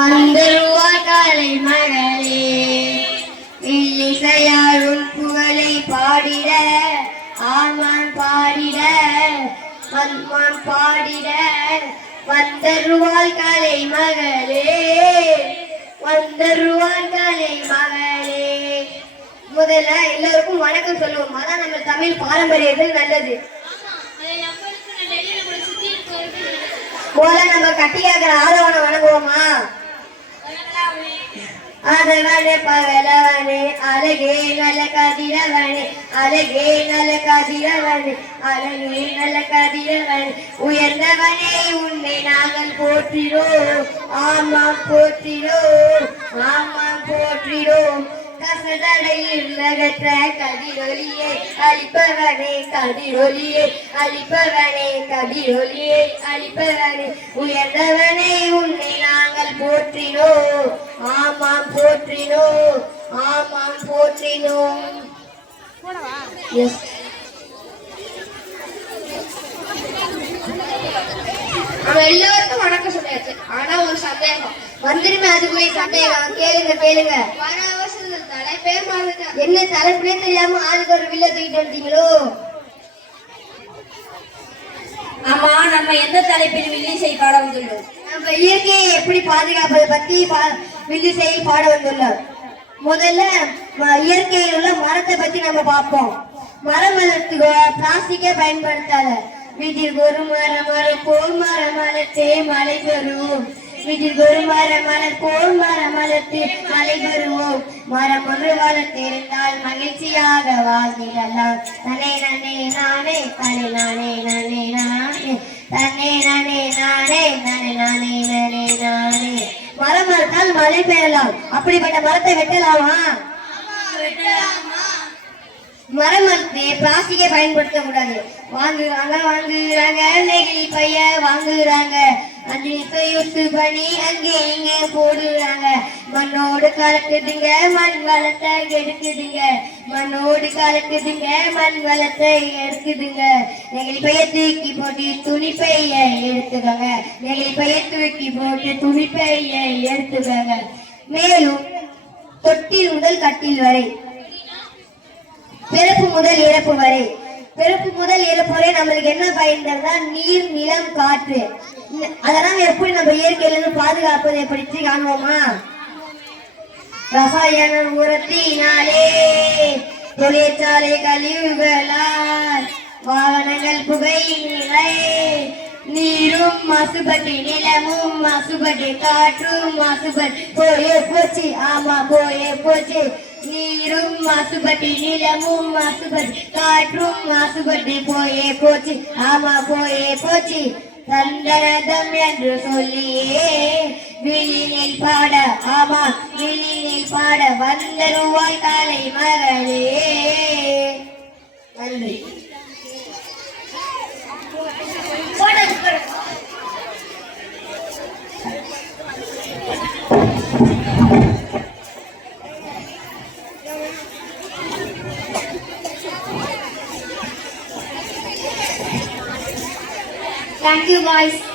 வந்தருவார் காலை மகளே இல்லிசையால் உன் புகழை பாடிட ஆமான் பாடிட வன்மான் பாடிட வந்தருவாள் காலை மகளே வந்தருவாள் காலை மகளே. முதல்ல எல்லாருக்கும் வணக்கம் சொல்லுவோம். அதான் நம்ம தமிழ் பாரம்பரியத்தில் நல்லது. போல நம்ம கட்டியாக்கிற ஆதவனை வணங்குவோமா? ஆதவனே பகலவனே அழகே நல்ல கதிரவனே அழகே நல்ல கதிரவனே அழகே நல்ல கதிரவனே உயர்ந்தவனே உன்னை நாங்கள் போற்றினோம். ஆமாம் போற்றினோம், ஆமாம் போற்றினோம். கசதடையில் நகற்ற கதிரொலியை அளிப்பவனே கதிரொலியை அளிப்பவனே கதிரொலியை அளிப்பவனே உயர்ந்தவனே உன்னை நாங்கள் போற்றினோம். ஆமாம் போற்றினோம், ஆமாம் போற்றினோம். நம்ம எல்லாருக்கும் வணக்கம் சொல்லியாச்சு. ஆனா ஒரு சந்தேகம் வந்துருமே, அதுக்குள்ளே சந்தேகம். கேளுங்க கேளுங்க. தலைப்பே மாறுங்க. என்ன தலைப்பே தெரியாம ஆளுக்கு ஒரு வில்ல தூக்கிட்டு வந்துட்டீங்களோ? ஆமா, நம்ம எந்த தலைப்பில் வில்லிசை பாட வந்துள்ளோம்? நம்ம இயற்கையை எப்படி பாதுகாப்பது பத்தி வில்லிசை பாட வந்துள்ளோம். முதல்ல இயற்கையில் உள்ள மரத்தை பத்தி நம்ம பார்ப்போம். மரம் வளர்த்துக்கோ, பிளாஸ்டிக்கே பயன்படுத்தாத. வீட்டிற்கு ஒரு மரம் போல் மரம் வளர்த்தே மழை பெறுவோம். வீட்டிற்கு ஒரு மரம் போல் மரம் வளர்த்து மழை பெறுவோம். மரம் ஒன்று வளர்த்திருந்தால் மகிழ்ச்சியாக வாழ்ந்திடலாம். தனே நானே நானே தனே நானே நானே நானே தனே நானே நானே நானே நானே நானே நானே. மரம் வளர்த்தால் மழை பெறலாம். அப்படிப்பட்ட மரத்தை வெட்டலாமா? மரம் வளர்த்து பிளாஸ்டிக்கை பயன்படுத்த கூடாது. வாங்குறாங்க நெகிழி பைய வாங்குறாங்க. அஞ்சு யூஸ் பண்ணி அங்கே இங்கே போடுறாங்க. மண்ணோடு கலக்குதுங்க, மண் வளத்தை எடுக்குதுங்க. மண்ணோடு கலக்குதுங்க, மண் வளத்தை எடுக்குதுங்க. நெகிழி பைய தூக்கி போட்டு துணி பைய எடுத்துக்கோங்க. நெகிழி பைய தூக்கி போட்டு துணி பைய எடுத்துக்கோங்க. மேலும் தொட்டில் முதல் கட்டில் வரை, பிறப்பு முதல் இறப்பு வரை, பிறப்பு முதல் இறப்பு வரை நம்மளுக்கு என்ன பயன்தா? நீர், நிலம், காற்று. அதெல்லாம் எப்படி நம்ம இயற்கையிலிருந்து பாதுகாப்பதை படித்து காண்போமா? ரசாயன உரத்தினாலே, தொழிற்சாலை கழிவுகளால், வாகனங்கள் புகையினாலே நீரும் மாசுபட்டு, நிலமும் மாசுபட்டு, காற்றும் மாசுபட்டு போயே போச்சு. ஆமா போயே போச்சு. நீரும் மாசுபட்டு, நிலமும் மாசுபட்டு, காற்றும் மாசுபட்டு போயே போச்சு. ஆமா போயே போச்சு. தந்தனதம் என்று சொல்லியே விழினில் பாட, ஆமா விழினில் பாட வந்தருவாய் காலை மகளே. நன்றி. Thank you, guys.